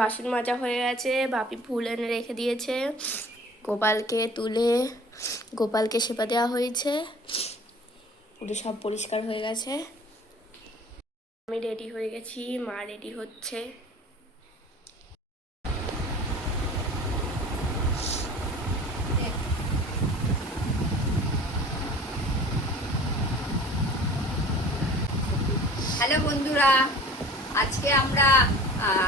বাসন মাজা হয়ে গেছে, বাপি ফুল এনে রেখে দিয়েছে, গোপালকে তুলে গোপালকে সেবা দেওয়া হয়েছে, পুরো সব পরিষ্কার হয়ে গেছে। আমি রেডি হয়ে গেছি, মা রেডি হচ্ছে। হ্যালো বন্ধুরা, আজকে আমরা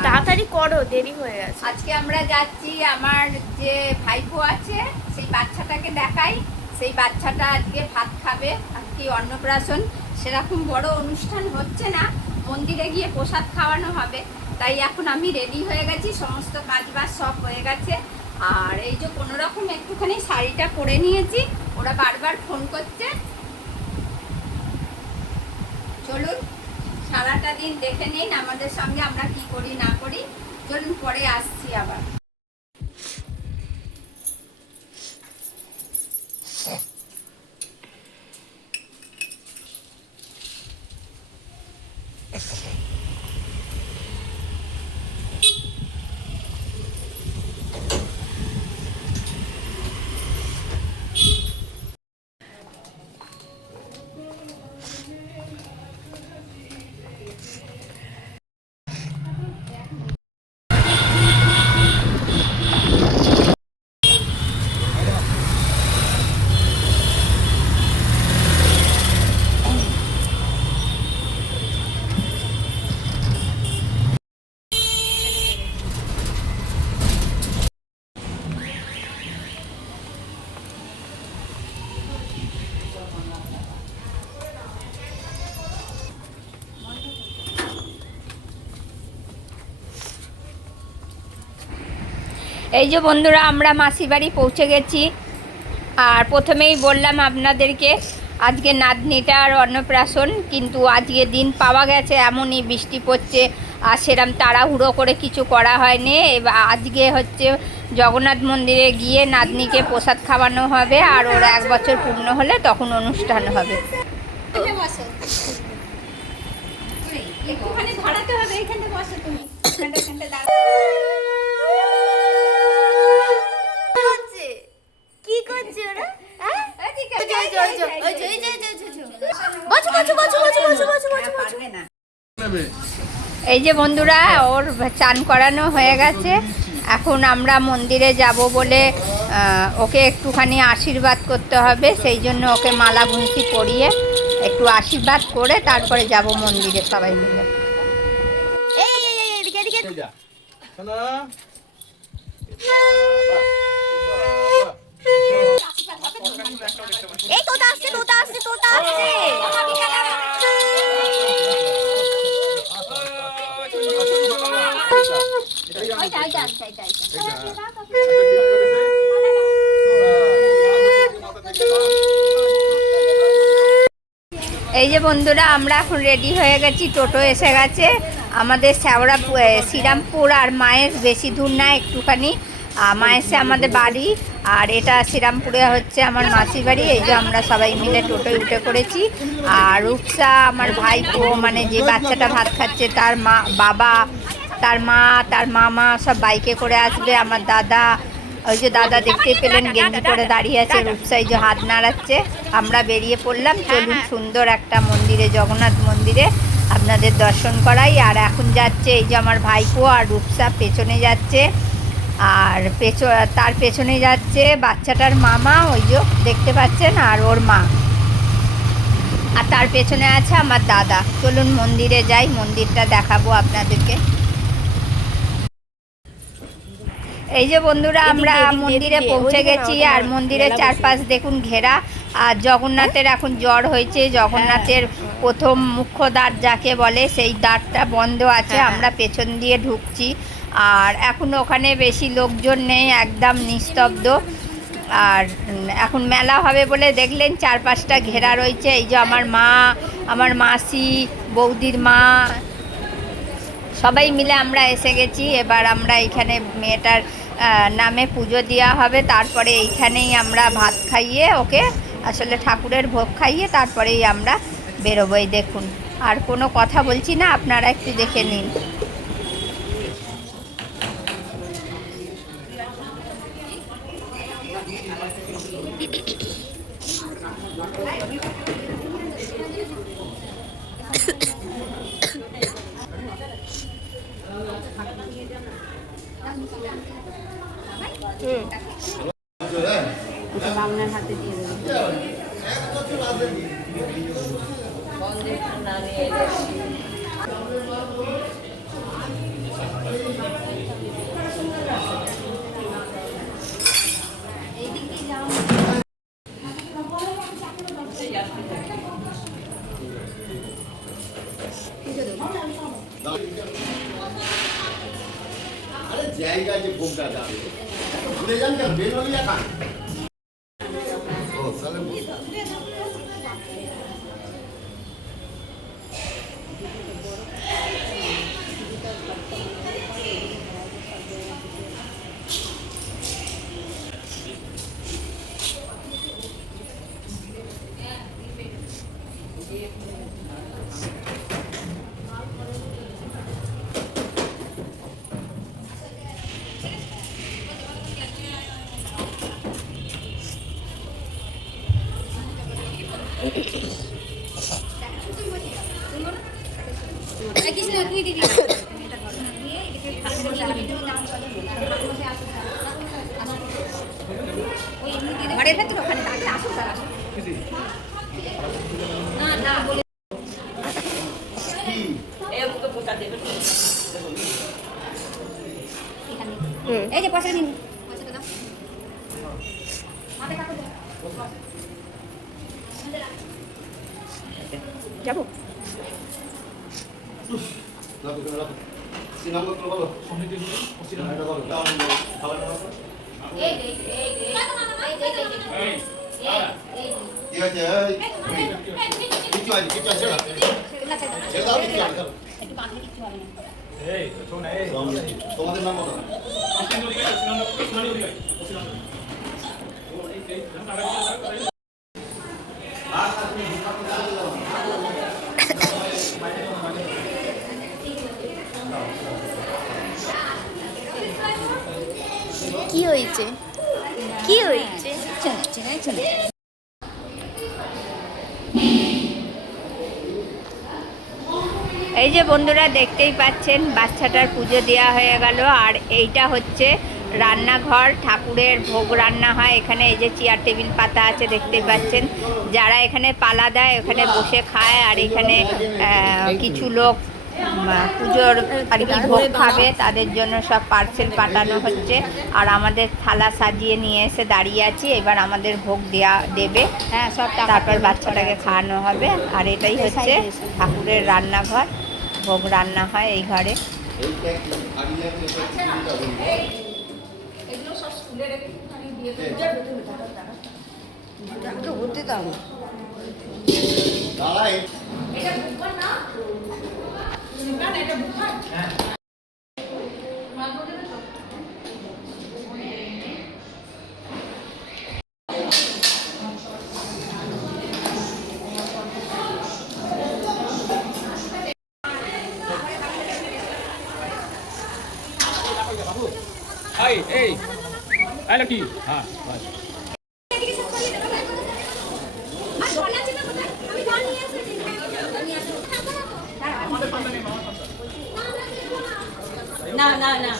তাড়াতাড়ি করো, দেরি হয়ে গেছে। আজকে আমরা যাচ্ছি, আমার যে ভাইপো আছে সেই বাচ্চাটাকে দেখাই। সেই বাচ্চাটা আজকে ভাত খাবে, আজকে অন্নপ্রাশন। সেরকম বড় অনুষ্ঠান হচ্ছে না, মন্দিরে গিয়ে প্রসাদ খাওয়ানো হবে। তাই এখন আমি রেডি হয়ে গেছি, সমস্ত কাজবাজ সব হয়ে গেছে। আর এই যে কোনোরকম একটুখানি শাড়িটা পরে নিয়েছি, ওরা বারবার ফোন করছে। চলুন সারাটা দিন দেখে নিন আমাদের সঙ্গে আমরা কি করি না করি। চলুন পরে আসছি আবার। এই যে বন্ধুরা, আমরা মাসির বাড়ি পৌঁছে গেছি। আর প্রথমেই বললাম আপনাদেরকে আজকে নাতনিটার অন্নপ্রাশন, কিন্তু আজকে দিন পাওয়া গেছে, এমনই বৃষ্টি পড়ছে আর সেরম তাড়াহুড়ো করে কিছু করা হয়নি। এবার আজকে হচ্ছে জগন্নাথ মন্দিরে গিয়ে নাতনিকে প্রসাদ খাওয়ানো হবে, আর ওর 1 বছর পূর্ণ হলে তখন অনুষ্ঠান হবে। একটুখানি ধরাতে হবে, এখানে বসো তুমি, এখানটা দাঁড়াও। কি করছে ওরা? এই যে বন্ধুরা, ওর চান করানো হয়ে গেছে। এখন আমরা মন্দিরে যাব বলে ওকে একটুখানি আশীর্বাদ করতে হবে, সেই জন্য ওকে মালা গুনতি পরিয়ে একটু আশীর্বাদ করে তারপরে যাব মন্দিরে সবাই মিলে। এই তোতা আসছে, তোতা আসছে, তোতা আসছে। এই যে বন্ধুরা, আমরা এখন রেডি হয়ে গেছি, টোটো এসে গেছে আমাদের শ্রীরামপুর। আর মায়ের বেশি দূর না, একটুখানি মায়েসে আমাদের বাড়ি, আর এটা শ্রীরামপুরে হচ্ছে আমার মাসির বাড়ি। এই যে আমরা সবাই মিলে টোটোয় উঠে পড়েছি। আর রূপসা আমার ভাইপো, মানে যে বাচ্চাটা ভাত খাচ্ছে, তার মা, বাবা, তার মা, তার মামা সব বাইকে করে আসবে। আমার দাদা, ওই যে দাদা দেখতে পেলেন গেঞ্জি করে দাঁড়িয়ে আছে, রূপসাই যে হাত নাড়াচ্ছে। আমরা বেরিয়ে পড়লাম, চলুন সুন্দর একটা মন্দিরে, জগন্নাথ মন্দিরে আপনাদের দর্শন করাই। আর এখন যাচ্ছে এই যে আমার ভাইপো, আর রূপসা পেছনে যাচ্ছে, আর তার পেছনে যাচ্ছে বাচ্চাটার মামা, ওই যে দেখতে পাচ্ছেন, আর ওর মা, আর তার পেছনে আছে আমার দাদা। চলুন মন্দিরে যাই, মন্দিরটা দেখাবো আপনাদেরকে। এই যে বন্ধুরা, আমরা মন্দিরে পৌঁছে গেছি, আর মন্দিরের চারপাশ দেখুন ঘেরা। আর জগন্নাথের এখন জ্বর হয়েছে, জগন্নাথের প্রথম মুখ্য দ্বার যাকে বলে, সেই দ্বারটা বন্ধ আছে, আমরা পেছন দিয়ে ঢুকছি। আর এখন ওখানে বেশি লোকজন নেই, একদম নিস্তব্ধ। আর এখন মেলা হবে বলে দেখলেন চারপাশটা ঘেরা রয়েছে। এই যে আমার মা, আমার মাসি, বৌদির মা, সবাই মিলে আমরা এসে গেছি। এবার আমরা এখানে মেয়েটার নামে পুজো দেওয়া হবে, তারপরে এইখানেই আমরা ভাত খাইয়ে ওকে, আসলে ঠাকুরের ভোগ খাইয়ে তারপরেই আমরা বেরোবোই। দেখুন, আর কোনো কথা বলছি না, আপনারা একটু দেখে নিন। বাংলার হাতে দিয়ে দেবো। আরে জায়গা যে ভোগটা যাবে ভুলে যান কেন বেনলিয়া খান ও তাহলে ঘরের ভেতরে ওখানে আসুন স্যার আসুন। না না বলে এই যে পয়সা নিন, পয়সাটা দাও। যাবো লাভ করে লাভ সিনাম করে বলো সিনাম এটা বলো দাও খাবার দাও এই ঠিক আছে কিছু আছে কিছু আছে না ছেড়ে দাও কিছু আছে একটু বাঁধলে কিছু হবে না। তোমাদের নাম বলো কি হয়েছে কি হয়েছে চলে এই যে বন্ধুরা দেখতেই পাচ্ছেন বাচ্চাটার পুজো দেওয়া হয়ে গেল। আর এইটা হচ্ছে রান্নাঘর, ঠাকুরের ভোগ রান্না হয় এখানে। এই যে চেয়ার টেবিল পাতা আছে দেখতেই পাচ্ছেন। যারা এখানে পালা দেয় এখানে বসে খায়। আর এখানে কিছু লোক পুজোর আর কি ভোগ খাবে, তাদের জন্য সব পার্সেল পাঠানো হচ্ছে। আর আমাদের থালা সাজিয়ে নিয়ে এসে দাঁড়িয়ে আছি, এবার আমাদের ভোগ দেবে। হ্যাঁ সব, তারপর বাচ্চাটাকে খাওয়ানো হবে। আর এটাই হচ্ছে ঠাকুরের রান্নাঘর, ভোগ রান্না হয় এই ঘরে। Hey, hey. Ay, laki. Ha, bas. না না না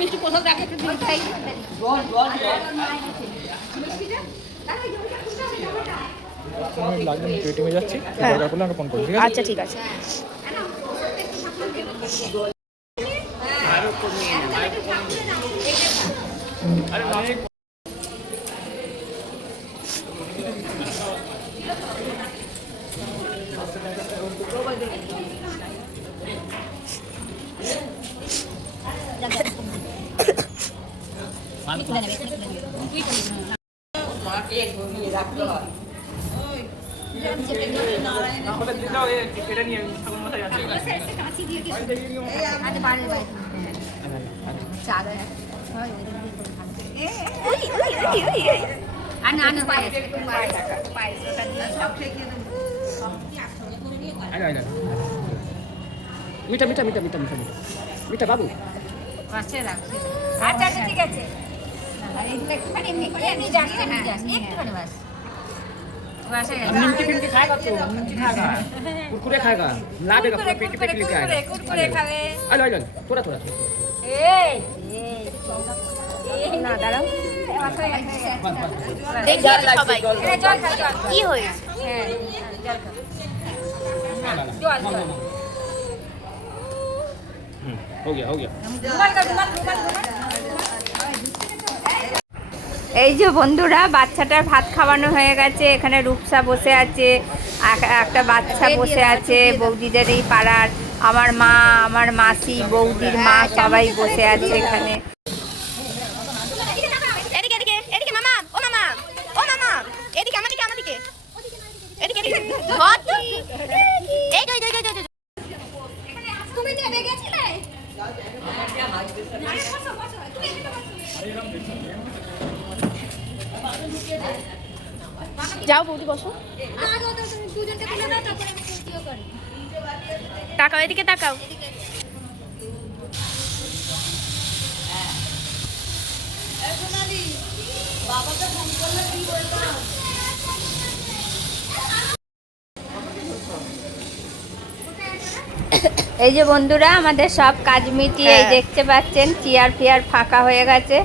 মিষ্টি কোথাও দেখে একটু দিন খাই। লাগবে পেটিএমে যাচ্ছি দরকার পড়লে আমাকে ফোন করুন, ঠিক আছে? আচ্ছা ঠিক আছে এটা নিয়ে ঠাকুর মাথায় আছে। মিঠা মিঠা মিঠা মিঠা মিঠা মিঠা মিঠা বাবু। আচ্ছা আচ্ছা ঠিক আছে। একটুখানি বাস। निमकी फिमकी खाएगा तो निमकी खाएगा कुरकुरे खाएगा ला देगा पूरा पेटी पेटी लेके आएगा কুরকুরে খাবে आलो आलो थोड़ा थोड़ा এই না দাঁড়াও দেখি সবাই জল খাও জল কি হয়েছে হ্যাঁ জল খাও জল हो गया এই যে বন্ধুরা বাচ্চাটার ভাত খাওয়ানো হয়ে গেছে এখানে রূপসা বসে আছে একটা বাচ্চা বসে আছে বৌদিদের এই পাড়ার আমার মা আমার মাসি বৌদির মা সবাই বসে আছে এখানে এদিকে এদিকে এদিকে মামা ও মামা এদিকে আমাদিকে এদিকে ধর এই তুমি নেমে গেছিলে যাও বৌদি বসো তাকাও এদিকে তাকাও এই যে বন্ধুরা আমাদের সব কাজ মিটিয়ে এই দেখতে পাচ্ছেন চেয়ার ফেয়ার ফাঁকা হয়ে গেছে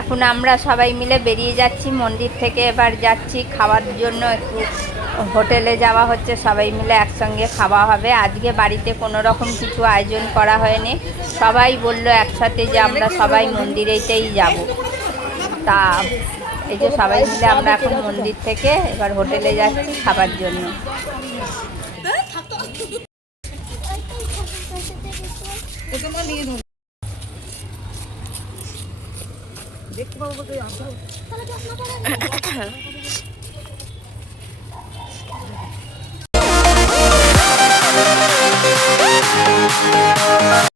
এখন আমরা সবাই মিলে বেরিয়ে যাচ্ছি মন্দির থেকে এবার যাচ্ছি খাওয়ার জন্য একটু হোটেলে যাওয়া হচ্ছে সবাই মিলে একসঙ্গে খাওয়া হবে আজকে বাড়িতে কোনো রকম কিছু আয়োজন করা হয়নি সবাই বলল একসাথে যে আমরা সবাই মন্দিরেতেই যাব তা এই যে সবাই মিলে আমরা এখন মন্দির থেকে এবার হোটেলে যাচ্ছি খাবার জন্য দেখতে পাবো